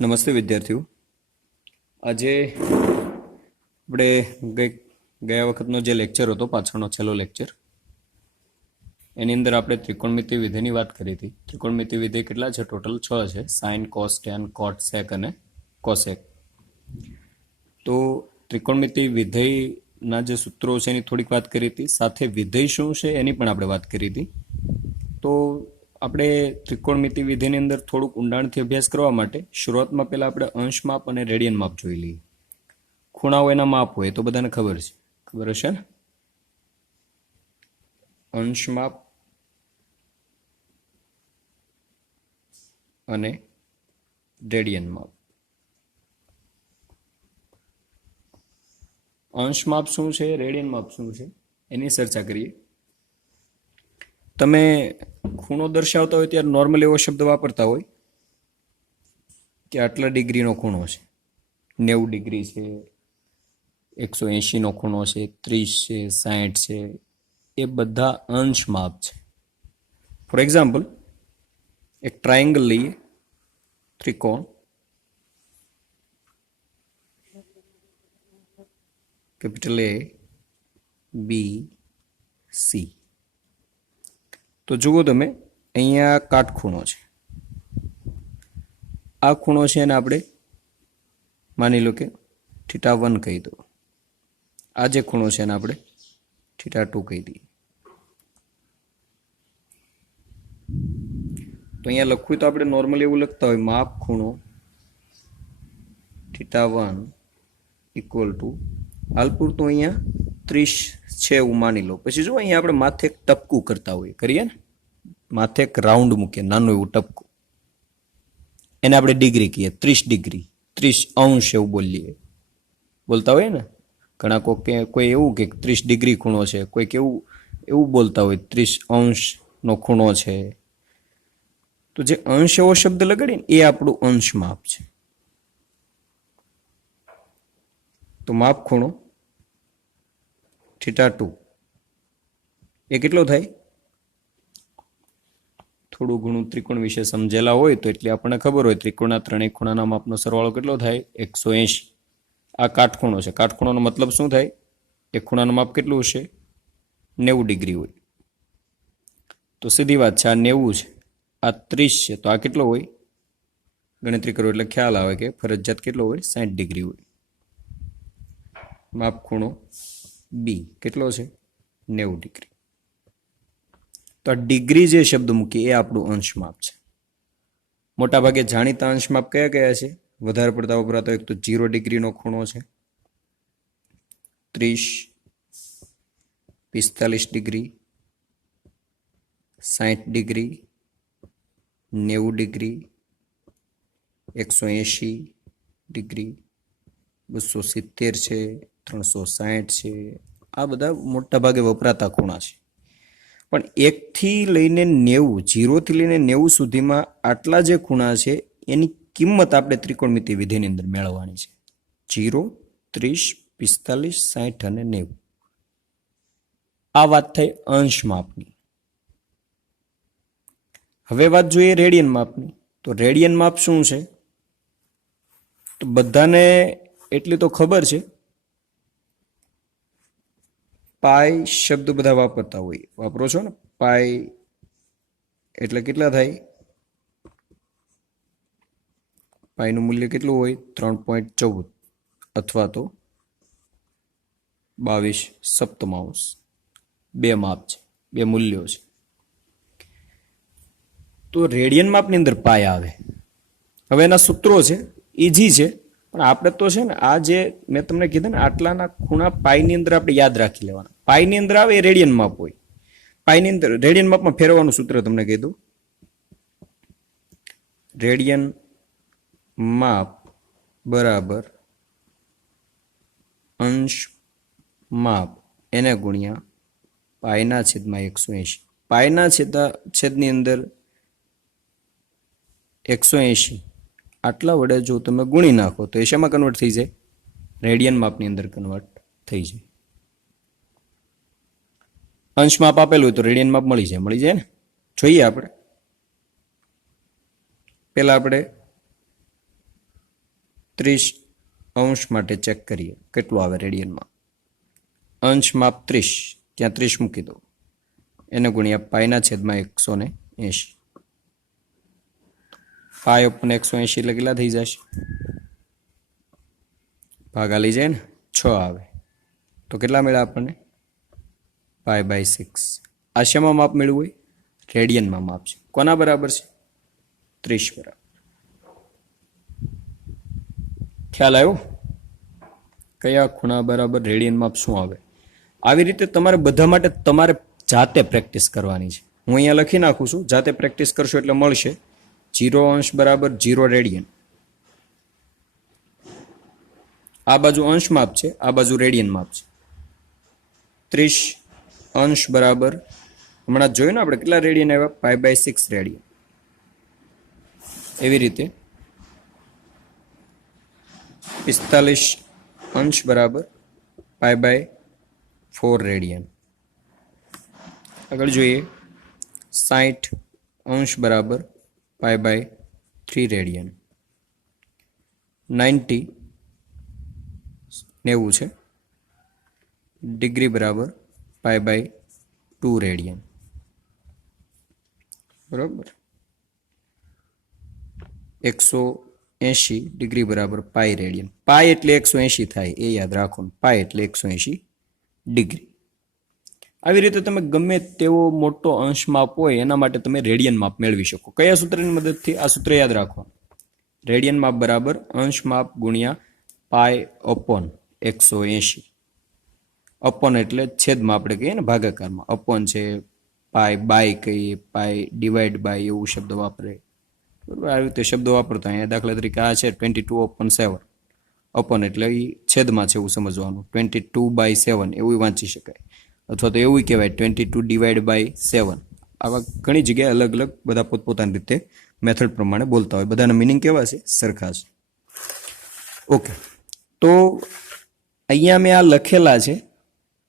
નમસ્તે વિદ્યાર્થીઓ. આજે આપણે ગયા વખતનો જે લેક્ચર હતો, પાછળનો છેલ્લો લેક્ચર, એની અંદર આપણે ત્રિકોણમિતિ વિધેયની વાત કરી હતી. ત્રિકોણમિતિ વિધેય કેટલા છે? ટોટલ 6 છે: સાઇન, કોસ, ટેન, કોટ, સેક અને કોસેક. તો ત્રિકોણમિતિ વિધેયના જે સૂત્રો છે એની થોડીક વાત કરી હતી, સાથે વિધેય શું છે એની પણ આપણે વાત કરી હતી. તો આપણે ત્રિકોણમિતિ વિધેયની અંદર થોડુંક ઊંડાણથી અભ્યાસ કરવા માટે શરૂઆતમાં પહેલા આપણે અંશ માપ અને રેડિયન માપ જોઈ લઈએ. ખૂણાઓ એના માપ હોય તો બધાને ખબર છે, ખબર હશે ને? અંશ માપ અને રેડિયન માપ. અંશ માપ શું છે, રેડિયન માપ શું છે, એની ચર્ચા કરીએ. તમે ખૂણો દર્શાવતા હોય ત્યારે નોર્મલ એવો શબ્દ વાપરતા હોય કે આટલા ડિગ્રીનો ખૂણો છે, 90 ડિગ્રી છે, 180નો ખૂણો છે, 30 છે, 60 છે. એ બધા અંશ માપ છે. ફોર એક્ઝામ્પલ, એક ટ્રાયેંગલ લઈએ, ત્રિકોણ, કેપિટલ A, B, C. તો જુઓ તમે, અહીંયા કાટખૂણો છે. આ ખૂણો છે એને આપણે માની લો કે θ1 કહી દો. આ જે ખૂણો છે એને આપણે θ2 કહી દઈએ. તો અહીંયા લખવું તો આપણે નોર્મલી એવું લખતા હોય, માપ ખૂણો θ1 ઇક્વલ ટુ, હાલ પૂરતું અહીંયા 30 છે એવું માની લો. પછી જો અહીંયા આપણે માથે એક ટપકું કરતા હોઈએ, કરીએ ને, માથે એક રાઉન્ડ મૂકીએ, નાનું એવું ટપકું, એને આપણે ડિગ્રી કહીએ. 30 ડિગ્રી, 30 અંશ એવું બોલતા હોય ને ઘણા. કોઈ એવું કે 30 ડિગ્રી ખૂણો છે, કોઈક એવું બોલતા હોય 30 અંશનો ખૂણો છે. તો જે અંશ એવો શબ્દ લગાડીએ ને એ આપણું અંશ માપ છે. તો માપ ખૂણો θ2 એ કેટલો થાય? થોડું ઘણું ત્રિકોણ વિશે સમજેલા હોય તો એટલે આપણને ખબર હોય, ત્રિકોણના ત્રણેય ખૂણાના માપનો સરવાળો કેટલો થાય? 180. આ કાટખૂણો છે. કાટખૂણોનો મતલબ શું થાય? એક ખૂણાનું માપ કેટલું હશે? 90 ડિગ્રી હોય. તો સીધી વાત છે, આ 90 છે, આ 30 છે, તો આ કેટલો હોય? ગણતરી કરો એટલે ખ્યાલ આવે કે ફરજિયાત કેટલો હોય? 60 ડિગ્રી હોય. માપ ખૂણો બી કેટલો છે? 90 ડિગ્રી. તો આ ડિગ્રી જે શબ્દ મૂકીએ એ આપણું અંશ માપ છે. મોટાભાગે જાણીતા અંશ માપ કયા કયા છે? વધારે પડતા વપરાતો એક તો 0 ડિગ્રીનો ખૂણો છે, 30, 45 ડિગ્રી, 60 ડિગ્રી, 90 ડિગ્રી, 180 ડિગ્રી, 270 છે, 360 છે. આ બધા મોટા ભાગે વપરાતા ખૂણા છે. પણ 1 થી લઈને 90, 0 થી લઈને 90 સુધીમાં આટલા જે ખૂણા છે એની કિંમત આપણે ત્રિકોણમિતિ વિધેયની અંદર મેળવવાની છે. 0, 30, 45, 60 અને 90. આ વાત થઈ અંશ માપની. હવે વાત જોઈએ રેડિયન માપની. તો રેડિયન માપ શું છે? તો બધાને એટલી તો ખબર છે, પાઈ શબ્દ બધા વાપરતા હોય, વાપરો છો ને? પાઈ એટલે કેટલા થાય? પાઈનું મૂલ્ય કેટલું હોય? 3.14 અથવા તો 22 સપ્તમાંશ. 2 માપ છે, 2 મૂલ્યો છે. તો રેડિયન માપની અંદર પાય આવે. હવે એના સૂત્રો છે, ઈઝી છે, પણ આપણે તો છે ને આ જે મેં તમને કીધું ને આટલાના ખૂણા પાઈની અંદર આપણે યાદ રાખી લેવાના. પાઈની અંદર આવે એ રેડિયન માપ હોય. પાઈની અંદર રેડિયન માપમાં ફેરવવાનું સૂત્ર તમને કીધું. રેડિયન માપ બરાબર અંશ માપ એને ગુણ્યા પાઈના છેદમાં 180. પાઈના છેદની અંદર 180 આટલા વડે જો તમે ગુણી નાખો તો એ શેમાં કન્વર્ટ થઈ જાય? રેડિયન માપની અંદર કન્વર્ટ થઈ જાય. અંશ માપ આપેલું હોય તો રેડિયન માપ મળી જાય ને. જોઈએ આપણે પહેલા આપણે 30° માટે ચેક કરીએ કેટલું આવે રેડિયનમાં. અંશ માપ 30, ત્યાં 30 મૂકી દો, એને ગુણ્યા પાઈના છેદમાં 180. પાઈ ઉપર 180 એટલે કેટલા થઈ જશે? ભાગાલી જાય ને 6 આવે તો કેટલા મળ્યા આપણને? π/6. આ શેમાં માપ મેળવું હોય? રેડિયનમાં માપ છે. કોના બરાબર છે? 30 બરાબર. ખ્યાલ આવ્યો? કયા ખૂણા બરાબર રેડિયન માપ શું આવે? આવી રીતે તમારે બધા માટે તમારે જાતે પ્રેક્ટિસ કરવાની છે. હું અહીંયા લખી નાખું છું, જાતે પ્રેક્ટિસ કરશો એટલે મળશે 0° બરાબર 0 રેડિયન. આ બાજુ અંશ માપ છે, આ બાજુ રેડિયન માપ છે. 30° બરાબર, હમણાં જોયું ને આપણે કેટલા રેડિયન આવ્યા? π/6 રેડિયન. એવી રીતે 45° બરાબર π/4 રેડિયન. આગળ જોઈએ 60° બરાબર π/3 રેડિયન. 90 છે ડિગ્રી બરાબર π/2 રેડિયન. બરાબર. 180° બરાબર પાઈ રેડિયન. પાઈ એટલે 180 થાય એ યાદ રાખો. પાઈ એટલે 180°. આવી રીતે તમે ગમે તેવો મોટો અંશ માપ હોય એના માટે તમે રેડિયન માપ મેળવી શકો. કયા સૂત્રની મદદથી? આ સૂત્ર યાદ રાખો. રેડિયન માપ બરાબર અંશ માપ ગુણ્યા π/180. અપોન એટલે છેદમાં આપણે કહીએ ને, ભાગાકારમાં. અપોન છે, પાઈ બાય કહીએ, પાઈ ડિવાઈડ બાય એવું શબ્દ વાપરે. બરાબર, આવી રીતે શબ્દો વાપરતા. અહીંયા દાખલા તરીકે આ છે 22/7. અપોન એટલે એ છેદમાં છે એવું સમજવાનું. 22/7 એવું વાંચી શકાય, અથવા તો એવું કહેવાય 22/7. આવા ઘણી જગ્યાએ અલગ અલગ બધા પોતપોતાની રીતે મેથડ પ્રમાણે બોલતા હોય. બધાના મિનિંગ કેવા છે? સરખા છે. ઓકે, તો અહીંયા મેં આ લખેલા છે,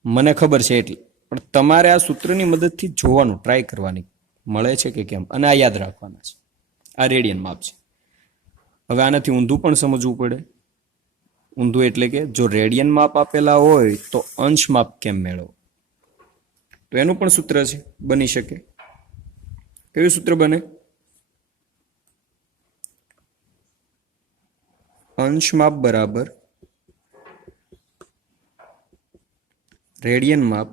મને ખબર છે એટલે, પણ તમારે આ સૂત્રની મદદથી જોવાનું, ટ્રાય કરવાની મળે છે કે કેમ, અને આ યાદ રાખવાના છે. આ રેડિયન માપ છે. હવે આનાથી ઊંધું પણ સમજવું પડે. ઊંધું એટલે કે જો રેડિયન માપ આપેલા હોય તો અંશ માપ કેમ મેળવો? તો એનું પણ સૂત્ર છે, બની શકે. કયું સૂત્ર બને? અંશ માપ બરાબર રેડિયન માપ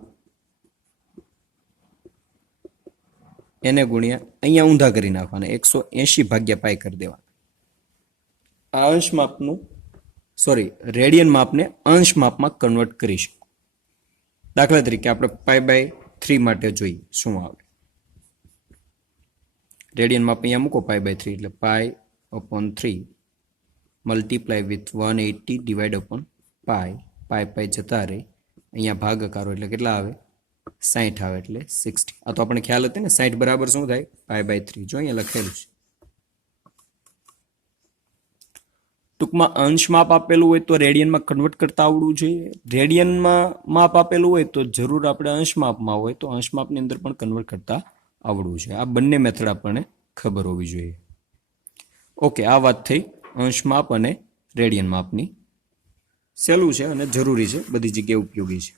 એને ગુણ્યા, અહીંયા ઊંધા કરી નાખવાના, 180/π કરી દેવાના. આ અંશ માપનું રેડિયન માપને અંશ માપમાં કન્વર્ટ કરીશું. દાખલા તરીકે આપણે π/3 માટે જોઈએ શું આવે. રેડિયન માપ અહીંયા મૂકો π/3 એટલે π/3 મલ્ટીપ્લાય વિથ 180 ડિવાઈડ અપોન પાઈ જતા રહે. અહીંયા ભાગાકારો એટલે કેટલા આવે? 60 આવે એટલે 60. આ તો આપણે ખ્યાલ હતી ને, 60 બરાબર શું થાય? π/3. જો અહીંયા લખેલું છે. ટૂંકમાં અંશ માપ આપેલું હોય તો રેડિયનમાં કન્વર્ટ કરતા આવડવું જોઈએ. રેડિયનમાં માપ આપેલું હોય તો જરૂર આપણે અંશ માપમાં હોય તો અંશ માપની અંદર પણ કન્વર્ટ કરતા આવડવું જોઈએ. આ બંને મેથડ આપણને ખબર હોવી જોઈએ. ઓકે, આ વાત થઈ અંશ માપ અને રેડિયન માપની. સહેલું છે અને જરૂરી છે, બધી જગ્યાએ ઉપયોગી છે.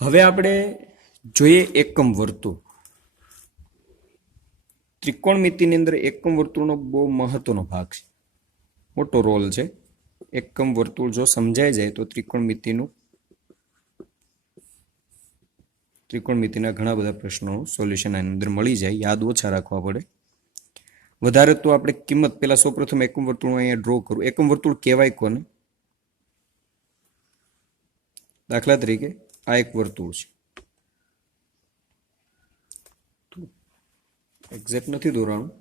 હવે આપણે જોઈએ એકમ વર્તુળ. ત્રિકોણમિતિની અંદર એકમ વર્તુળનો બહુ મહત્વનો ભાગ છે, મોટો રોલ છે. એકમ વર્તુળ જો સમજાઈ જાય તો ત્રિકોણમિતિના ઘણા બધા પ્રશ્નોનું સોલ્યુશન આની અંદર મળી જાય. યાદ ઓછા રાખવા પડે. વધારે તો આપણે કિંમત પહેલા સૌપ્રથમ એકમ વર્તુળ અહીંયા ડ્રો કરું. એકમ વર્તુળ કહેવાય કોને? દાખલા તરીકે આ એક વર્તુળ છે. એક્ઝેક્ટ નથી દોરાણું,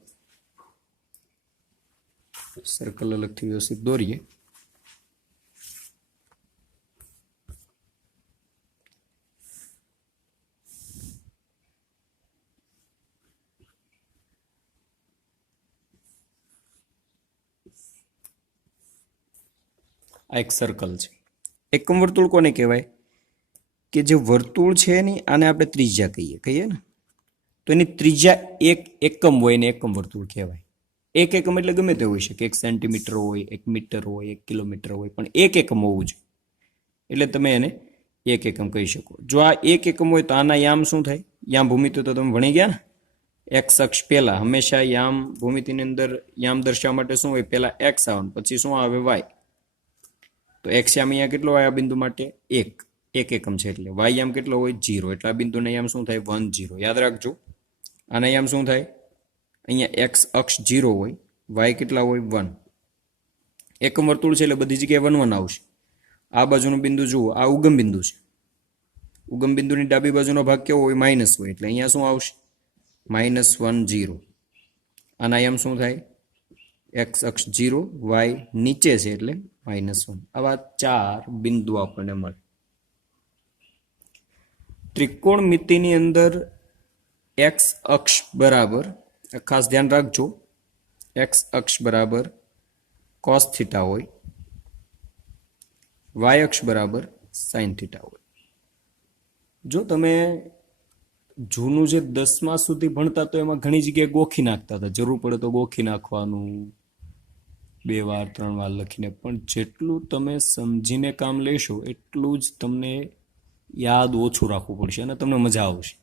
સર્કલ અલગથી વ્યવસ્થિત દોરીએ. આ એક સર્કલ છે. એકમ વર્તુળ કોને કહેવાય? કે જે વર્તુળ છે ને આને આપણે ત્રિજ્યા કહીએ ને, તો એની ત્રિજ્યા એક એકમ હોય ને એકમ વર્તુળ કહેવાય. એક એકમ એટલે ગમે તે હોઈ શકે, 1 સેન્ટીમીટર હોય, 1 મીટર હોય, 1 કિલોમીટર હોય, પણ એક એકમ હોવું જોઈએ એટલે તમે એને એક એકમ કહી શકો. જો આ એક એકમ હોય તો આના યામ શું થાય? યામ ભૂમિતિ તો તમે ભણી ગયા ને. એક્સ અક્ષ પહેલા હંમેશા યામ ભૂમિતિની અંદર યામ દર્શાવવા માટે શું હોય? પહેલા એક્સ આવે, પછી શું આવે? વાય. તો એક્સ યામ અહીંયા કેટલો હોય? આ બિંદુ માટે એક એકમ છે એટલે વાય યામ કેટલો હોય? 0. એટલે આ બિંદુના યામ શું થાય? 1 0. યાદ રાખજો. આના યામ શું થાય? અહીંયા એક્સ અક્ષ 0 હોય, વાય કેટલા હોય? 1. એકમ વર્તુળ છે એટલે બધી જગ્યાએ 1 1 આવશે. આ બાજુનું બિંદુ જુઓ, આ ઉગમ બિંદુ છે. ઉગમ બિંદુની ડાબી બાજુનો ભાગ કેવો હોય? માઇનસ હોય, એટલે અહીંયા શું આવશે? -1 0. આના યામ શું થાય? એક્સ અક્ષ 0, વાય નીચે છે એટલે -1. આવા 4 બિંદુ આપણને મળે. ત્રિકોણમિતિની અંદર એક્સ અક્ષ બરાબર, ખાસ ધ્યાન રાખજો, એક્સ અક્ષ બરાબર કોસ થીટા હોય, વાય અક્ષ બરાબર સાઇન થીટા હોય. જો તમે જૂનું જે 10મા સુધી ભણતા તો એમાં ઘણી જગ્યાએ ગોખી નાખતા હતા, જરૂર પડે તો ગોખી નાખવાનું 2 વાર 3 વાર લખીને, પણ જેટલું તમે સમજીને કામ લેશો એટલું જ તમને યાદ ઓછું રાખવું પડશે અને તમને મજા આવશે.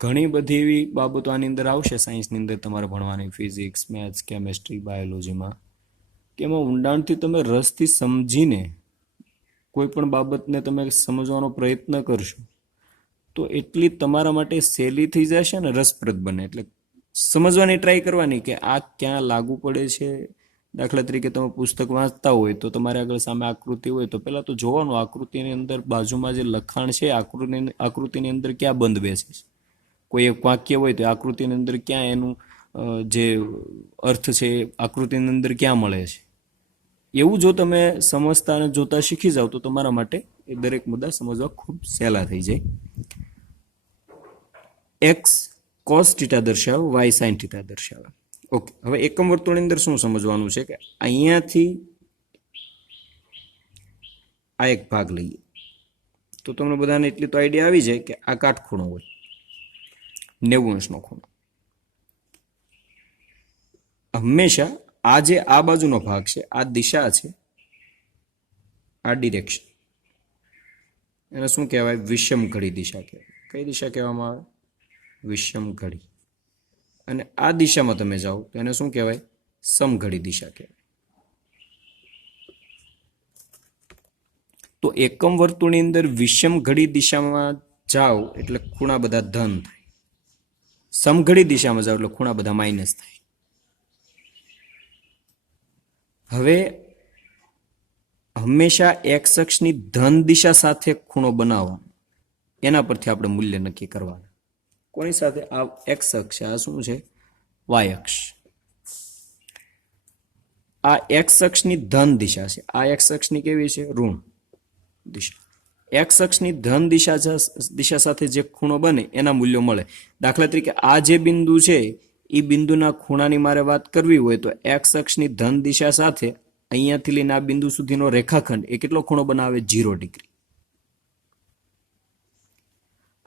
ઘણી બધી એવી બાબતો આની અંદર આવશે સાયન્સની અંદર તમારે ભણવાની, ફિઝિક્સ, મેથ્સ, કેમેસ્ટ્રી, બાયોલોજીમાં, કે એમાં ઊંડાણથી તમે રસથી સમજીને કોઈ પણ બાબતને તમે સમજવાનો પ્રયત્ન કરશો તો એટલી તમારા માટે સહેલી થઈ જશે ને રસપ્રદ બને. એટલે સમજવાની ટ્રાય કરવાની કે આ ક્યાં લાગુ પડે છે. દાખલા તરીકે તમે પુસ્તક વાંચતા હોય તો તમારે આગળ સામે આકૃતિ હોય તો પહેલાં તો જોવાનું આકૃતિની અંદર બાજુમાં જે લખાણ છે આકૃતિની અંદર ક્યાં બંધ બેસે છે. કોઈ એક વાક્ય હોય તો આકૃતિની અંદર ક્યાં એનું જે અર્થ છે આકૃતિની અંદર ક્યાં મળે છે. એવું જો તમે સમજતા અને જોતા શીખી જાઓ તો તમારા માટે એ દરેક મુદ્દા સમજવા ખૂબ સહેલા થઈ જાય. એક્સ કોસ થીટા દર્શાવે, વાય સાઇન થીટા દર્શાવે. ઓકે, હવે એકમ વર્તુળની અંદર શું સમજવાનું છે કે અહીંયાથી આ એક ભાગ લઈએ તો તમને બધાને એટલી તો આઈડિયા આવી જાય કે આ કાટખૂણો હોય, 90 અંશનો ખૂણો. હંમેશા આ જે આ બાજુનો ભાગ છે, આ દિશા છે, આ ડિરેક્શન, એને શું કહેવાય? વિષમ ઘડી દિશા કહેવાય. કઈ દિશા કહેવામાં આવે? વિષમ ઘડી. અને આ દિશામાં તમે જાઓ તો એને શું કહેવાય? સમઘડી દિશા કહેવાય. તો એકમ વર્તુળની અંદર વિષમ ઘડી દિશામાં જાઓ એટલે ખૂણા બધા ધન થાય, સમઘડી દિશામાં જાઓ એટલે ખૂણા બધા માઇનસ થાય. હવે હંમેશા એક્સ અક્ષની ધન દિશા સાથે ખૂણો બનાવવાનો, એના પરથી આપણે મૂલ્ય નક્કી કરવાના. કોની સાથે? આ એક્સ અક્ષ, આ શું છે? વાય અક્ષ. આ એક્સ અક્ષની ધન દિશા છે, આ એક્સ અક્ષની કેવી છે? ઋણ દિશા. એક્સ અક્ષની ધન દિશા સાથે જે ખૂણો બને એના મૂલ્યો મળે. દાખલા તરીકે આ જે બિંદુ છે એ બિંદુના ખૂણાની મારે વાત કરવી હોય તો એક્સ અક્ષની ધન દિશા સાથે અહીંયાથી લઈને આ બિંદુ સુધીનો રેખાખંડ એ કેટલો ખૂણો બનાવે? 0 ડિગ્રી.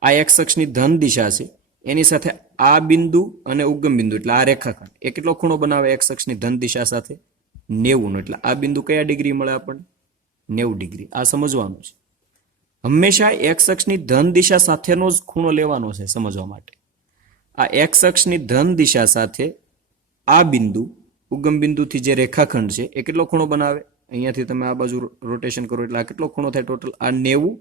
આ એક્સ અક્ષની ધન દિશા છે, એની સાથે આ બિંદુ અને ઉગમ બિંદુ એટલે આ રેખાખંડ એ કેટલો ખૂણો બનાવે એક્સ અક્ષની ધન દિશા સાથે? 90. એટલે આ બિંદુ કયા ડિગ્રી મળે આપણને? 90 ડિગ્રી. આ સમજવાનું છે. હંમેશા એક્સ અક્ષની ધન દિશા સાથેનો જ ખૂણો લેવાનો છે સમજવા માટે. આ એક્સ અક્ષની ધન દિશા સાથે આ બિંદુ ઉગમ બિંદુથી જે રેખાખંડ છે એ કેટલો ખૂણો બનાવે? અહીંયાથી તમે આ બાજુ રોટેશન કરો એટલે આ કેટલો ખૂણો થાય ટોટલ? આ 90,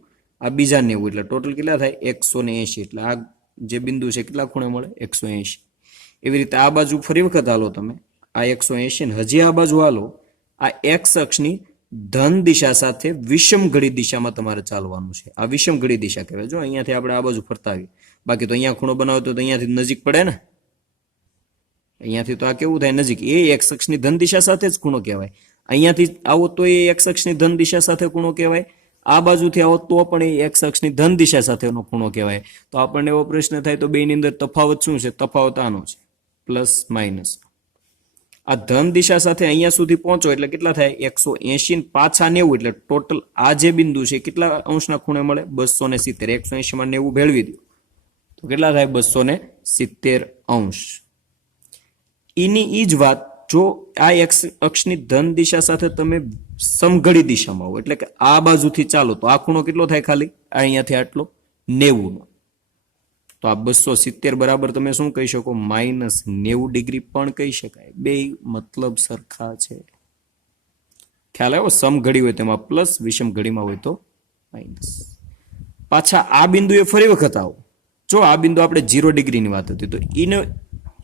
આ બીજા 90 એટલે ટોટલ કેટલા થાય? 180. એટલે આ જે બિંદુ છે કેટલા ખૂણે મળે? 180. એવી રીતે આ બાજુ ફરી વખત હાલો તમે, આ 180 ને હજી આ બાજુ હાલો, આ એક્સ અક્ષની ધન દિશા સાથે વિષમ ઘડી દિશામાં તમારે ચાલવાનું છે. આ વિષમ ઘડી દિશા કહેવાય. જો અહીંયાથી આપણે આ બાજુ ફરતા આવીએ, બાકી તો અહીંયા ખૂણો બનાવો તો અહીંયાથી નજીક પડે ને, અહીંયાથી તો આ કેવું થાય? નજીક. એ એક્સ અક્ષની ધન દિશા સાથે જ ખૂણો કહેવાય. અહીંયાથી આવો તો એ એક્સ અક્ષની ધન દિશા સાથે ખૂણો કહેવાય, આ બાજુથી આવો તો પણ એ એક્સ અક્ષની ધન દિશા સાથેનો ખૂણો કહેવાય. તો આપણને એવો પ્રશ્ન થાય તો બેની અંદર તફાવત શું છે? તફાવત આનો છે, પ્લસ માઇનસ. આ ધન દિશા સાથે અહીંયા સુધી પહોંચો એટલે કેટલા થાય? 180 ને પાછા 90 એટલે ટોટલ આ જે બિંદુ છે કેટલા અંશના ખૂણે મળે? 270. 180 માં 90 ભેળવી દો તો કેટલા થાય? 270 અંશ. એની ઈ જ વાત જો આ એક્સ અક્ષની ધન દિશા સાથે તમે સમઘડી દિશામાં હો, એટલે કે આ બાજુથી ચાલો તો આ ખૂણો કેટલો થાય? ખાલી અહીંયાથી આટલો 90 નો. તો આ 270 બરાબર તમે શું કહી શકો? -90 ડિગ્રી પણ કહી શકાય. બે મતલબ સરખા છે. ખ્યાલ આવ્યો? સમઘડી હોય તેમાં પ્લસ, વિષમ ઘડીમાં હોય તો માઇનસ. પાછા આ બિંદુએ ફરી વખત આવો. જો આ બિંદુ આપણે 0 ડિગ્રીની વાત હતી તો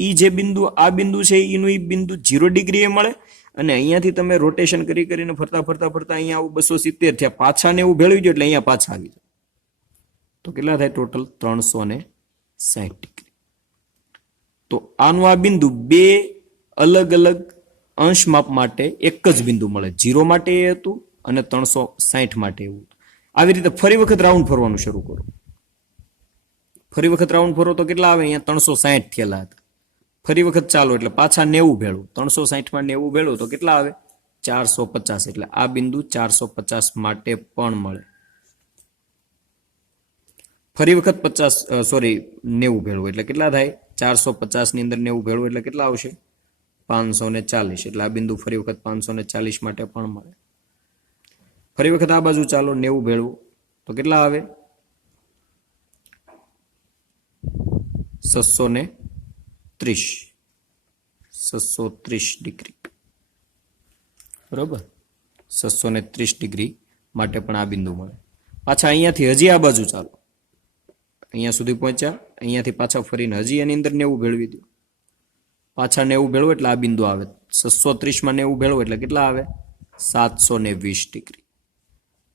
ઈ જે બિંદુ આ બિંદુ છે એનું ઈ બિંદુ 0 ડિગ્રી એ મળે, અને અહીંયાથી તમે રોટેશન કરીને ફરતા ફરતા ફરતા અહીંયા આવું 270 થયા, પાછા ને એવું ભેળવી દો એટલે અહીંયા પાછા આવી જાય. તો કેટલા થાય ટોટલ? 360 ડિગ્રી. તો આનું આ બિંદુ બે અલગ અલગ અંશ માપ માટે એક જ બિંદુ મળે. 0 માટે એ હતું અને 360 માટે એવું. આવી રીતે ફરી વખત રાઉન્ડ ફરવાનું શરૂ કરો. ફરી વખત રાઉન્ડ ફરો તો કેટલા આવે? અહીંયા 360 થયેલા હતા. ફરી વખત ચાલો એટલે પાછા 90 ભેળું. 360 માં 90 ભેળું તો કેટલા આવે? 450. એટલે આ બિંદુ 450 માટે પણ મળે. ફરી વખત 90 ભેળવું એટલે કેટલા થાય? 450 ની અંદર 90 ભેળવું એટલે કેટલા આવશે? 540. એટલે આ બિંદુ ફરી વખત 540 માટે પણ મળે. ફરી વખત આ બાજુ ચાલો 90 ભેળવું તો કેટલા આવે? 630 ડિગ્રી. બરોબર? 630 ડિગ્રી માટે પણ આ બિંદુ મળે. પાછા અહીંયાથી હજી આ બાજુ ચાલો, અહીંયા સુધી પહોંચ્યા, અહીંયાથી પાછા ફરીને હજી એની અંદર 90 ભેળવી દો. પાછા 90 ભેળવો એટલે આ બિંદુ આવે. 630 માં 90 ભેળવો એટલે કેટલા આવે? 720 ડિગ્રી.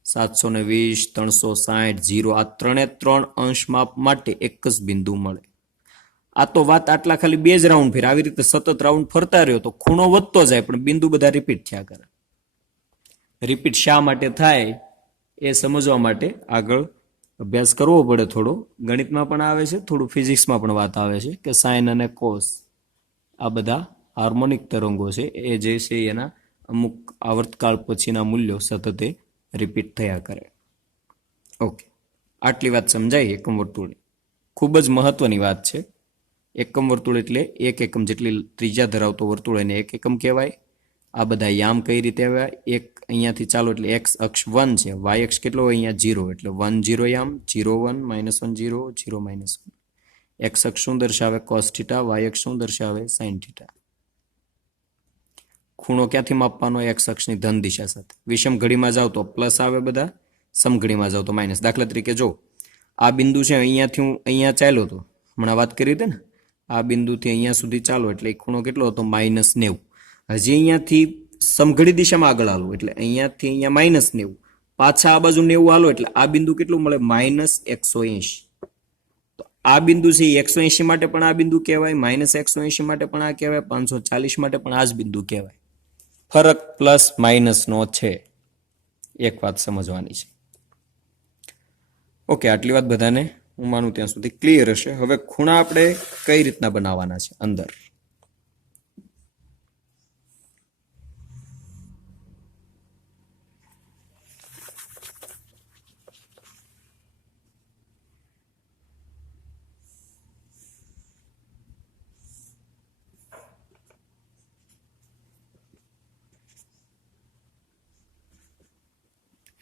720, 360, 0 આ ત્રણે ત્રણ અંશ માપ માટે એક જ બિંદુ મળે. આ તો વાત આટલા ખાલી બે જ રાઉન્ડ ફેર. આવી રીતે સતત રાઉન્ડ ફરતા રહ્યો તો ખૂણો વધતો જાય પણ બિંદુ બધા રિપીટ થયા કરે. રિપીટ શા માટે થાય એ સમજવા માટે આગળ અભ્યાસ કરવો પડે થોડો. ગણિતમાં પણ આવે છે, થોડું ફિઝિક્સમાં પણ વાત આવે છે કે સાઇન અને કોસ આ બધા હાર્મોનિક તરંગો છે, એ જે છે એના અમુક આવર્તકાળ પછીના મૂલ્યો સતત રિપીટ થયા કરે. ઓકે, આટલી વાત સમજાય એકમ વર્તુળની. ખૂબ જ મહત્વની વાત છે. એકમ વર્તુળ એટલે 1 એકમ જેટલી ત્રિજ્યા ધરાવતો વર્તુળ એને 1 એકમ કહેવાય. આ બધા યામ કઈ રીતે આવ્યા? એક અહીંયાથી ચાલો એટલે એક્સ અક્ષ 1 છે, વાય અક્ષ કેટલો હોય? અહીંયા 0 એટલે 1 0 યામ, 0 1 -1 0 0 -1. એક્સ અક્ષ શું દર્શાવે? Cos theta. વાય અક્ષ શું દર્શાવે? Sine theta. ખૂણો ક્યાંથી માપવાનો? એક્સ અક્ષની ધન દિશા સાથે. વિષમ ઘડીમાં જાવ તો પ્લસ આવે બધા, સમઘડીમાં જાવ તો માઇનસ. દાખલા તરીકે જો આ બિંદુ છે, અહીંયાથી હું અહીંયા ચાલ્યો હતો, હમણાં વાત કરી હતી ને, આ બિંદુથી અહીંયા સુધી ચાલો એટલે ખૂણો કેટલો હતો? -90. હજી અહીંયાથી સમઘડી દિશામાં આગળ હાલો એટલે અહીંયાથી અહીંયા -90. પાછા આ બાજુ 90 હાલો એટલે આ બિંદુ કેટલું મળે? -180. તો આ બિંદુ છે 180 માટે પણ આ બિંદુ કહેવાય, -180 માટે પણ આ કહેવાય, 540 માટે પણ આ જ બિંદુ કહેવાય. ફરક પ્લસ માઇનસ નો છે. એક વાત સમજવાની છે. ઓકે, આટલી વાત બધાને હું માનું ત્યાં સુધી ક્લિયર હશે. હવે ખૂણા આપણે કઈ રીતના બનાવવાના છે અંદર?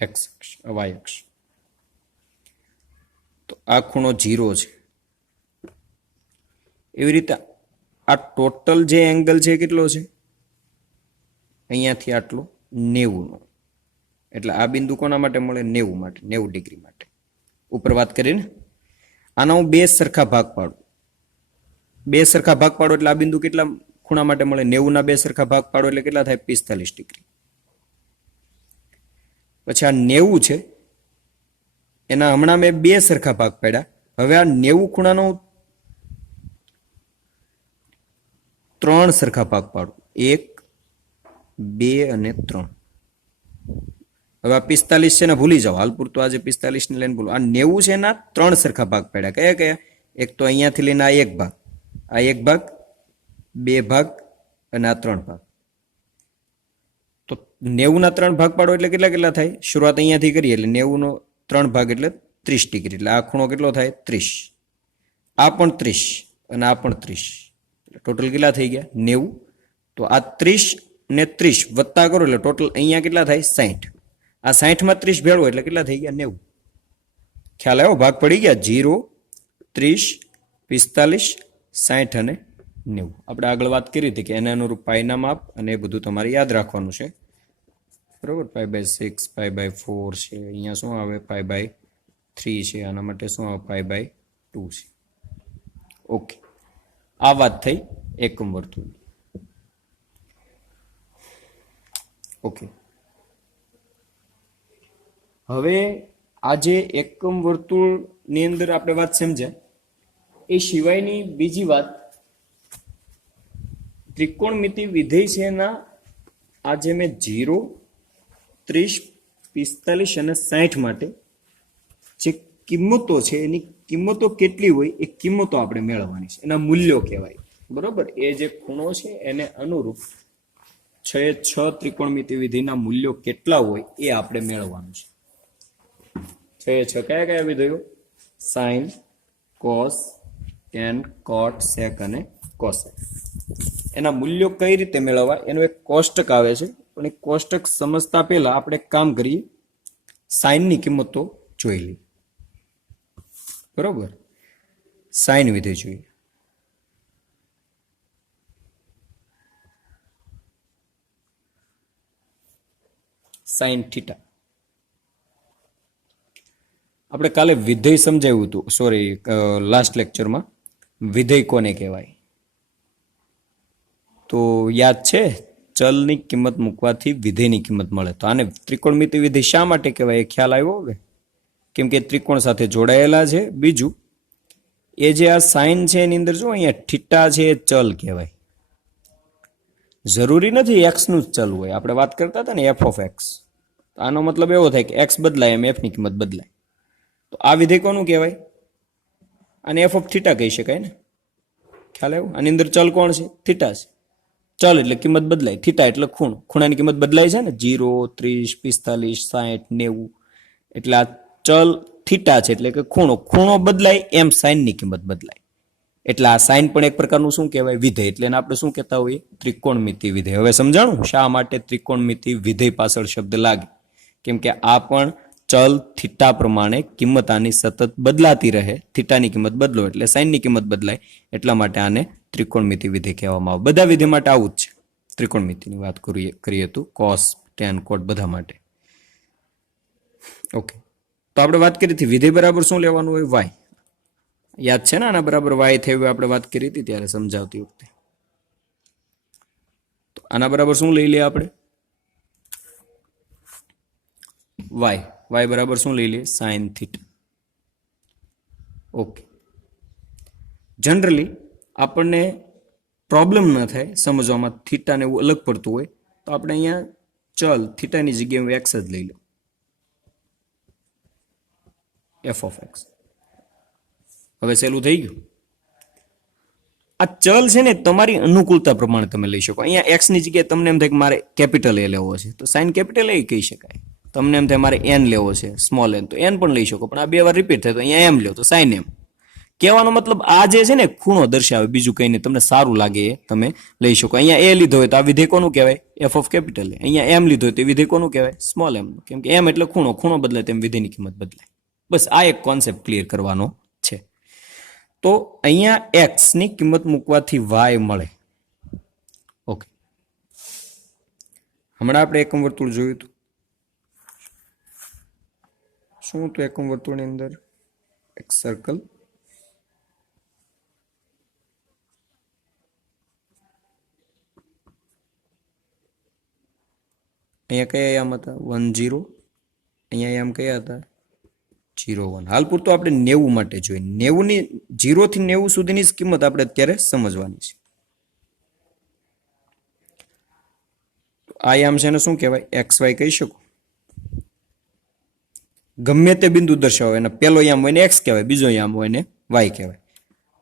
એક્સ અક્ષ, વાય અક્ષ. તો આ ખૂણો 0 છે. એવી રીતે આ ટોટલ જે એંગલ છે કેટલો છે? અહીંયાથી આટલો 90 નો. એટલે આ બિંદુ કોના માટે મળે? 90 માટે, 90 ડિગ્રી માટે. ઉપર વાત કરીને આના હું બે સરખા ભાગ પાડું. બે સરખા ભાગ પાડો એટલે આ બિંદુ કેટલા ખૂણા માટે મળે? 90 ના બે સરખા ભાગ પાડો એટલે કેટલા થાય? 45 ડિગ્રી. પછી આ 90 છે એના હમણાં મેં બે સરખા ભાગ પાડ્યા. હવે આ 90 ખૂણાનો 3 સરખા ભાગ પાડું. 1 2 અને 3. હવે આ 45 છે ને ભૂલી જાઓ, હાલ પૂરતું આજે 45 ને લઈને ભૂલો. આ 90 છે એના 3 સરખા ભાગ પાડ્યા. કયા કયા? એક તો અહીંયાથી લઈને આ એક ભાગ, આ એક ભાગ, 2 ભાગ અને આ 3 ભાગ. તો 90 ના 3 ભાગ પાડો એટલે કેટલા કેટલા થાય? શરૂઆત અહીંયાથી કરીએ એટલે 90 નો 3 ભાગ એટલે 30 ડિગ્રી. એટલે આ ખૂણો કેટલો થાય? 30. આ પણ 30 અને આ પણ 30. ટોટલ કેટલા થઈ ગયા 90. તો આ 30 ને 30 વત્તા કરો એટલે ટોટલ અહીંયા કેટલા થાય 60. આ 60 માં 30 ભેળવો એટલે કેટલા થઈ ગયા 90. ખ્યાલ આવ્યો? ભાગ પડી ગયા 0, 30, 45, 60 અને 90. આપણે આગળ વાત કરી હતી કે એના અનુરૂપ પાઈના માપ અને એ બધું તમારે યાદ રાખવાનું છે, બરોબર. π/6, π/4 છે, અહીંયા શું આવે π/3 છે, આના માટે શું આવે π/2 છે. ઓકે, આ વાત થઈ એકમ વર્તુળ. ઓકે, હવે આ જે એકમ વર્તુળની અંદર આપણે વાત સમજ્યા, એ સિવાયની બીજી વાત ત્રિકોણમિતિ વિધેય છે એના આજે મેં 0, 30, 45 અને 60 માટે જે કિંમતો છે એની કિંમતો કેટલી હોય એ કિંમતો આપણે મેળવવાની છે, એના મૂલ્યો કહેવાય, બરોબર. એ જે ખૂણો છે એને અનુરૂપ 6 ત્રિકોણમિતિ વિધિના મૂલ્યો કેટલા હોય એ આપણે મેળવવાનું છે. 6 કયા કયા વિધેયો? સાઇન, કોસ, ટેન, કોટ, સેક અને કોસેક. એના મૂલ્યો કઈ રીતે મેળવવા એનું એક કોષ્ટક આવે છે, પણ એ કોષ્ટક સમજતા પહેલા આપણે એક કામ કરીએ, સાઇનની કિંમતો જોઈ લઈએ, બરોબર. સાઇન વિધેય જોઈએ. Sine theta. આપણે કાલે વિધેય સમજાવ્યું હતું, સોરી લાસ્ટ લેક્ચરમાં, વિધેય કોને કહેવાય તો યાદ છે, ચલની કિંમત મૂકવાથી વિધેયની કિંમત મળે. તો આને ત્રિકોણમિતિ વિધેય શા માટે કહેવાય એ ખ્યાલ આવ્યો હવે? કેમ કે ત્રિકોણ સાથે જોડાયેલા છે. બીજું, એ જે આ સાઇન છે એની અંદર જો અહીંયા થીટા છે એ ચલ કહેવાય. જરૂરી નથી એક્સ નું જ ચલ હોય, આપણે વાત કરતા હતા ને એફ ઓફ એક્સ. આનો મતલબ એવો થાય કે એક્સ બદલાય એમ એફ ની કિંમત બદલાય. તો આ વિધેય કોનું કહેવાય? આને એફ ઓફ થીટા કહી શકાય ને. ખ્યાલ આવ્યો? આની અંદર ચલ કોણ છે? થીટા છે. ચલ એટલે કિંમત બદલાય, થીટા એટલે ખૂણો, ખૂણાની કિંમત બદલાય છે ને, 0, 30, 45, 60, 90. એટલે આ ચલ થીટા છે એટલે કે ખૂણો, ખૂણો બદલાય એમ સાઇનની કિંમત બદલાય. એટલે આ સાઇન પણ એક પ્રકારનું શું કહેવાય? વિધેય. એટલે એને આપણે શું કહેતા હોઈએ? ત્રિકોણમિતિ વિધેય. હવે સમજાણું શા માટે ત્રિકોણમિતિ વિધેય પાછળ શબ્દ લાગે? કેમ કે આ પણ ચલ થીટા પ્રમાણે કિંમત આની સતત બદલાતી રહે, થીટાની કિંમત બદલો એટલે સાઇનની કિંમત બદલાય, એટલા માટે આને ત્રિકોણમિતિ વિધેય કહેવામાં આવે. બધા વિધેય માટે આવું જ છે. ત્રિકોણમિતિની વાત કરીએ તો કોસ, ટેન, કોટ બધા માટે. ઓકે, તો આપણે વાત કરી હતી વિધેય બરાબર શું લેવાનું હોય? વાય. યાદ છે ને? આના બરાબર વાય થયું આપણે વાત કરી હતી ત્યારે સમજાવતી વખતે. તો આના બરાબર શું લઈ લઈએ આપણે? વાય. વાય બરાબર શું લઈ લઈએ? Sine theta. ઓકે, જનરલી આપણને પ્રોબ્લેમ ન થાય સમજવામાં, થીટાને એવું અલગ પડતું હોય તો આપણે અહીંયા ચલ થીટાની જગ્યાએ એક્સ જ લઈ લો, એફ ઓફ એક્સ. હવે સહેલું થઈ ગયું. આ ચલ છે ને તમારી અનુકૂળતા પ્રમાણે તમે લઈ શકો. અહીંયા એક્સ ની જગ્યાએ તમને એમ થાય કે મારે કેપિટલ એ લેવો છે તો સાઇન કેપિટલ એ કહી શકાય. તમને એમ થાય મારે એન લેવો છે, સ્મોલ એન, તો એન પણ લઈ શકો. પણ આ 2 વાર રિપીટ થાય તો અહીંયા એમ લો તો સાઇન એમ. કહેવાનો મતલબ આ જે છે ને ખૂણો દર્શાવે, બીજું કંઈ નહીં, તમને સારું લાગે એ તમે લઈ શકો. અહીંયા એ લીધો હોય તો આ વિધેય કોનું કહેવાય? એફ ઓફ કેપિટલ એ. અહીંયા એમ લીધો હોય તો વિધેય કોનું કહેવાય? સ્મોલ એમ. કેમ કે એમ એટલે ખૂણો, ખૂણો બદલાય તેમ વિધેયની કિંમત બદલાય. બસ આ એક કોન્સેપ્ટ ક્લિયર કરવાનો છે. તો અહીંયા એક્સ ની કિંમત મૂકવાથી વાય મળે. ઓકે, હમણાં આપણે એકમ વર્તુળ જોયું હતું. શું હતું એકમ વર્તુળની અંદર? એક સર્કલ, અહીંયા કયા યામ હતા? 1, 0. અહીંયા યામ કયા હતા? 0, 1. હાલ પૂરતો આપણે 90 માટે જોઈએ. 90 0 થી 90 સુધીની જ કિંમત આપણે અત્યારે સમજવાની છે. આ યામ છે એને શું કહેવાય? એક્સ વાય કહી શકો. ગમે તે બિંદુ દર્શાવો, એના પહેલો યામ હોય ને એક્સ કહેવાય, બીજો યામ હોય ને વાય કહેવાય.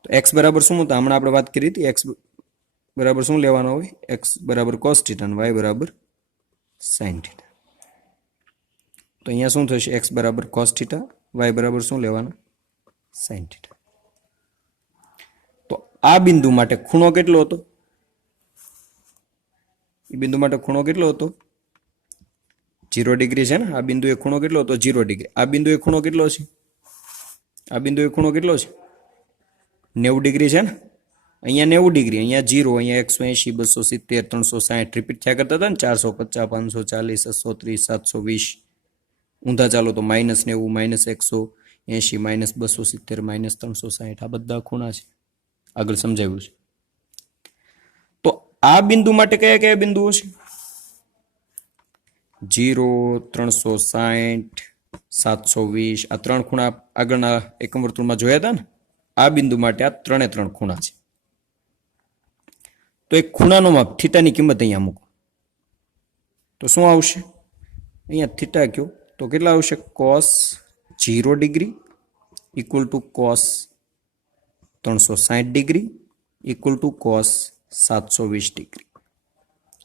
તો એક્સ બરાબર શું હતા? હમણાં આપણે વાત કરી હતી. એક્સ બરાબર શું લેવાનો હોય? એક્સ બરાબર કોસ થીટા અને વાય બરાબર સાઇન થીટા. તો અહીંયા શું થશે? એક્સ બરાબર કોસ થીટા, વાય બરાબર શું લેવાના? Sine theta. તો આ બિંદુ માટે ખૂણો કેટલો હતો? એ બિંદુ માટે ખૂણો કેટલો હતો? 0 ડિગ્રી છે ને. આ બિંદુએ ખૂણો કેટલો હતો? 0 ડિગ્રી. આ બિંદુએ ખૂણો કેટલો છે? આ બિંદુએ ખૂણો કેટલો છે? 90 ડિગ્રી છે ને. અહીંયા 90 ડિગ્રી, અહીંયા 0, અહીંયા 180, 270, 360 રિપીટ થયા કરતા હતા ને. 450, 540, 630, 720. ઊંધા ચાલો તો -90, -180, -270, -360. આ બધા ખૂણા છે, આગળ સમજાવ્યું છે. તો આ બિંદુ માટે કયા કયા બિંદુઓ છે? 0, 360, 720. આ ત્રણ ખૂણા આગળના એકમ વર્તુળમાં જોયા હતા ને. આ બિંદુ માટે આ ત્રણે ત્રણ ખૂણા છે. તો એક ખૂણાનો માપ થીટાની કિંમત અહીંયા મૂકો તો શું આવશે? અહીંયા થીટા કયો તો કેટલા આવશે? cos 0 degree equal two cos 360 degree equal two cos 720 degree.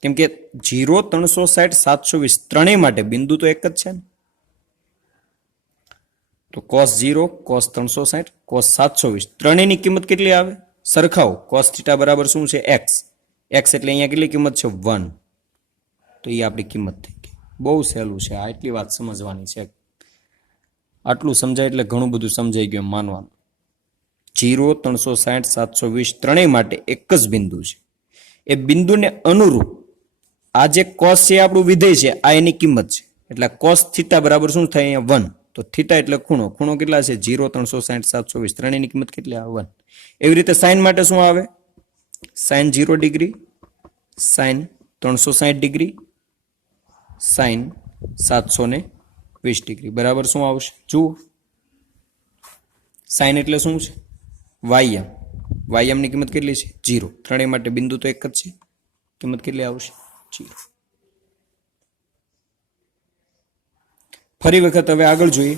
કેમ કે 0, 360, 720 ત્રણેય માટે બિંદુ તો એક જ છે ને. તો cos 0, cos 360, cos 720 ત્રણેયની કિંમત કેટલી આવે? સરખાવો. cos થીટા બરાબર શું છે? x. x એટલે અહીંયા કેટલી કિંમત છે? 1. તો એ આપણી કિંમત થઈ ગઈ. બહુ સહેલું છે આ, એટલી વાત સમજવાની છે. આટલું સમજાય એટલે ઘણું બધું સમજાઈ ગયું એમ માનવાનું. 0, 360, 720 ત્રણેય માટે એક જ બિંદુ છે. એ બિંદુને અનુરૂપ આ જે cos છે આપણું વિધેય છે, આ એની કિંમત છે. એટલે cos થીટા બરાબર શું થાય? અહીંયા 1. તો થીટા એટલે ખૂણો. ખૂણો કેટલા છે? 0, 360, 720 ત્રણેયની કિંમત કેટલી આવે? 1. એવી રીતે સાઇન માટે શું આવે? Sine 0 degree, sine 360 degree, sine 720 degree બરાબર શું આવશે? જુઓ, સાઇન એટલે શું છે? વાયમ. વાયમની કિંમત કેટલી છે? 0. ત્રણેય માટે બિંદુ તો એક જ છે, કિંમત કેટલી આવશે? 0. ફરી વખત હવે આગળ જોઈએ.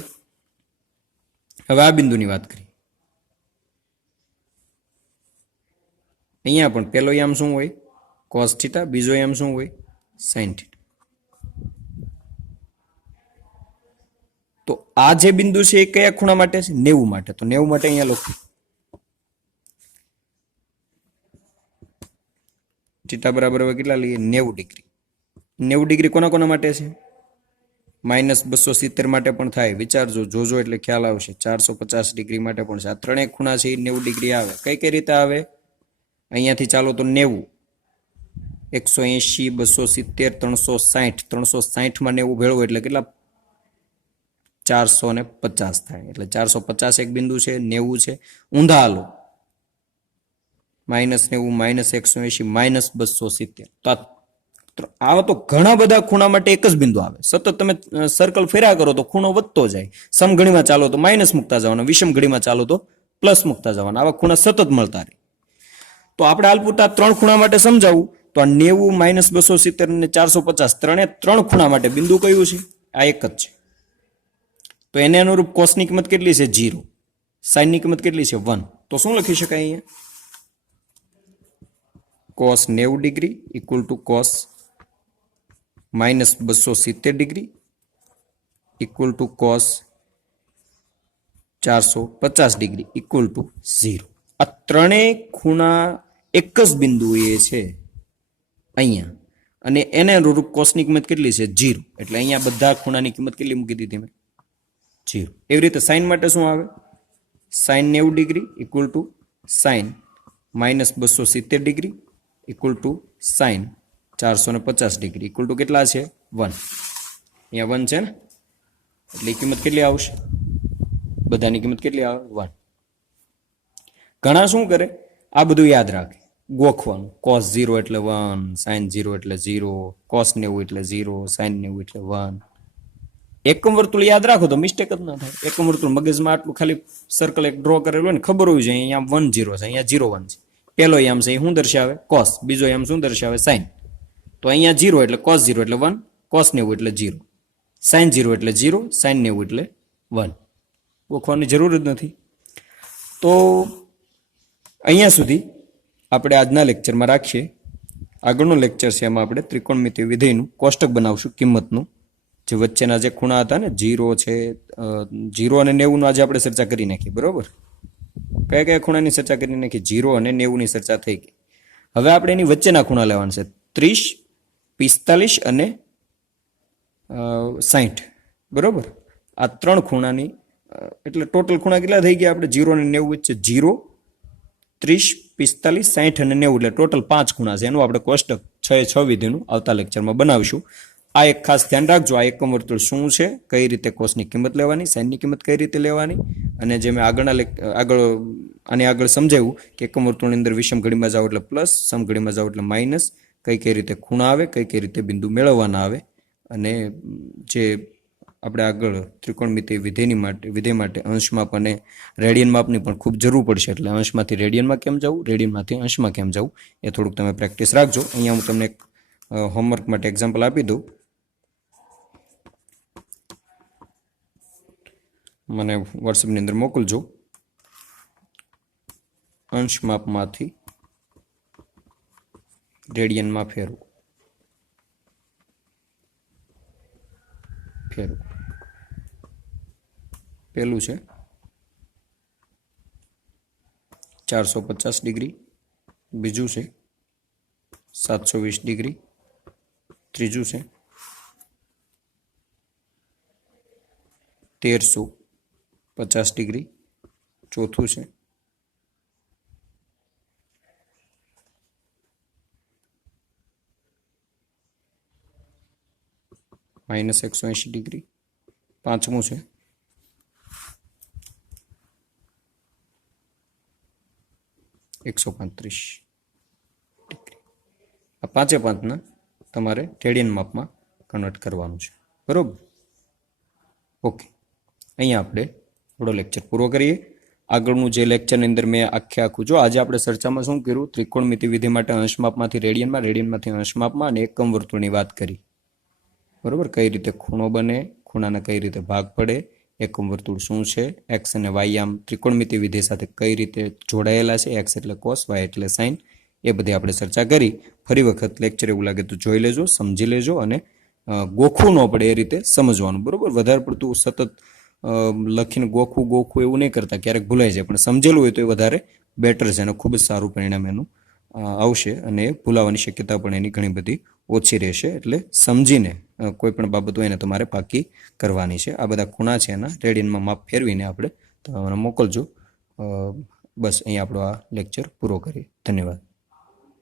હવે આ બિંદુની વાત કરીએ. અહીંયા પણ પહેલો યામ શું હોય? cos theta. બીજો યામ શું હોય? sin theta. તો આ જે બિંદુ છે એ કયા ખૂણા માટે છે? 90 માટે. તો 90 માટે અહીંયા લખો થીટા બરાબર હવે કેટલા લઈએ? 90 ડિગ્રી. 90 ડિગ્રી કોના કોના માટે છે? -270 માટે પણ થાય. વિચારજો, જોજો એટલે ખ્યાલ આવશે. 450 ડિગ્રી માટે પણ છે. આ ત્રણેય ખૂણા છે એ 90 ડિગ્રી આવે. કઈ કઈ રીતે આવે? અહીંયાથી ચાલો તો 90, 180, 270, 360. 360 માં 90 ભેળવો એટલે કેટલા? 450 થાય. એટલે 450 એક બિંદુ છે, 90 છે. ઊંધા હાલો -90, -180, -270. તો આવા તો ઘણા બધા ખૂણા માટે એક જ બિંદુ આવે. સતત તમે સર્કલ ફેર્યા કરો તો ખૂણો વધતો જાય. સમઘડીમાં ચાલો તો માઇનસ મૂકતા જવાના, વિષમ ઘડીમાં ચાલો તો પ્લસ મૂકતા જવાના. આવા ખૂણા સતત મળતા રહે. તો આપણે હાલ પૂરતા ત્રણ ખૂણા માટે સમજાવું તો આ 90, -270 અને 450 ત્રણે ત્રણ ખૂણા માટે બિંદુ કયું છે? આ એક જ છે. તો એને અનુરૂપ કોસની કિંમત કેટલી છે? 0. સાઇનની કિંમત કેટલી છે? 1. તો શું લખી શકાય અહીંયા? cos 90 degree equal two cos -270 degree equal two cos 450 degree equal two 0. આ ત્રણેય ખૂણા એક જ બિંદુએ છે અહીંયા, અને એને અનુરૂપ કોસની કિંમત કેટલી છે? 0. એટલે અહીંયા બધા ખૂણાની કિંમત કેટલી મૂકી દીધી મેં? 0. એવી રીતે સાઇન માટે શું આવે? Sine 90 degree equal to sine -270 degree equal to sine 450 degree equal to કેટલા છે? 1. અહીંયા 1 છે ને, એટલે કિંમત કેટલી આવશે? બધાની કિંમત કેટલી આવે? 1. ઘણા શું કરે? આ બધું યાદ રાખે, ગોખવાનું. cos 0 એટલે 1, sin 0 એટલે 0, cos 90 એટલે 0, sin 90 એટલે 1. એકમ વર્તુળ યાદ રાખો તો મિસ્ટેક જ ના થાય. એકમ વર્તુળ મગજમાં આટલું ખાલી સર્કલ એક ડ્રો કરેલું હોય ને, ખબર હોવી જોઈએ અહીંયા 1 0 છે, અહીંયા 0 1 છે. પહેલો યામ છે એ શું દર્શાવે? cos. બીજો યામ શું દર્શાવે? sin. તો અહીંયા 0 એટલે cos 0 એટલે 1, cos 90 એટલે 0, sin 0 એટલે 0, sin 90 એટલે 1. ગોખવાની જરૂર જ નથી. તો અહીંયા સુધી આપણે આજના લેક્ચરમાં રાખીએ. આગળનો લેક્ચર છે એમાં આપણે ત્રિકોણમિતિ વિધેયનું કોષ્ટક બનાવશું, કિંમતનું. જે વચ્ચેના જે ખૂણા હતા ને, 0 છે, 0 અને 90 નું આજે આપણે ચર્ચા કરી નાખીએ. બરોબર. કયા કયા ખૂણાની ચર્ચા કરી નાખી? 0 અને 90ની ચર્ચા થઈ ગઈ. હવે આપણે એની વચ્ચેના ખૂણા લેવાના છે, 30, 45 અને 60. બરોબર, આ 3 ખૂણાની એટલે ટોટલ ખૂણા કેટલા થઈ ગયા આપણે? 0 અને 90 વચ્ચે 0, 30, 45, 60 અને 90, એટલે ટોટલ 5 ખૂણા છે. એનું આપણે કોષ્ટક 6 વિધિનું આવતા લેક્ચરમાં બનાવીશું. આ એક ખાસ ધ્યાન રાખજો, આ એકમ વર્તુળ શું છે, કઈ રીતે કોસની કિંમત લેવાની, સાઈનની કિંમત કઈ રીતે લેવાની, અને જે મેં આગળ સમજાવ્યું કે એકમ વર્તુળની અંદર વિષમ ઘડીમાં જાઓ એટલે પ્લસ, સમ ઘડીમાં જાઓ એટલે માઇનસ, કઈ રીતે ખૂણા આવે, કઈ રીતે બિંદુ મેળવવાના આવે, અને જે આપણે આગળ ત્રિકોણમિતિ વિધેય માટે અંશ માપ અને રેડિયન માપની પણ ખૂબ જરૂર પડશે. એટલે અંશમાંથી રેડિયનમાં કેમ જવું, રેડિયનમાંથી અંશમાં કેમ જવું, એ થોડુંક તમે પ્રેક્ટિસ રાખજો. અહીંયા હું તમને એક હોમવર્ક માટે એક્ઝામ્પલ આપી દઉં. મને વોટ્સએપની અંદર મોકલજો. અંશ માપમાંથી રેડિયનમાં ફેરવું. પહેલું છે 450 ડિગ્રી, બીજું છે 720 ડિગ્રી, ત્રીજું છે 1350 ડિગ્રી, ચોથું છે -180 ડિગ્રી, પાંચમું છે 135 ડિગ્રી. આ 5 તમારે રેડિયન માપમાં કન્વર્ટ કરવાનું છે. બરોબર, ઓકે. અહીંયા આપણે થોડો લેક્ચર પૂરો કરીએ. આગળનું જે લેક્ચરની અંદર મેં આખું જો આજે આપણે ચર્ચામાં શું કર્યું, ત્રિકોણમિતિ વિધિ માટે અંશ માપમાંથી રેડિયનમાં, રેડિયનમાંથી અંશ માપમાં, અને એકમ વર્તુળની વાત કરી. બરોબર, કઈ રીતે ખૂણો બને, ખૂણાના કઈ રીતે ભાગ પડે, એકમ વર્તુળ શું છે, એક્સ અને વાય આમ ત્રિકોણમિતિ વિધિ સાથે કઈ રીતે જોડાયેલા છે, એક્સ એટલે કોસ, વાય એટલે સાઇન, એ બધી આપણે ચર્ચા કરી. ફરી વખત લેક્ચર એવું લાગે તો જોઈ લેજો, સમજી લેજો, અને ગોખવું ન પડે એ રીતે સમજવાનું. બરોબર, વધારે પડતું સતત લખીને ગોખવું એવું નહીં કરતા, ક્યારેક ભૂલાઈ જાય, પણ સમજેલું હોય તો એ વધારે બેટર છે અને ખૂબ જ સારું પરિણામ એનું આવશે, અને ભૂલાવાની શક્યતા પણ એની ઘણી બધી ઓછી રહેશે. એટલે સમજીને કોઈ પણ બાબત હોય એને તમારે પાકી કરવાની છે. આ બધા ખૂણા છે એના રેડિયનમાં માપ ફેરવીને આપણે તમે મોકલજો. બસ અહીંયા આપણો આ લેક્ચર પૂરો કરીએ. ધન્યવાદ.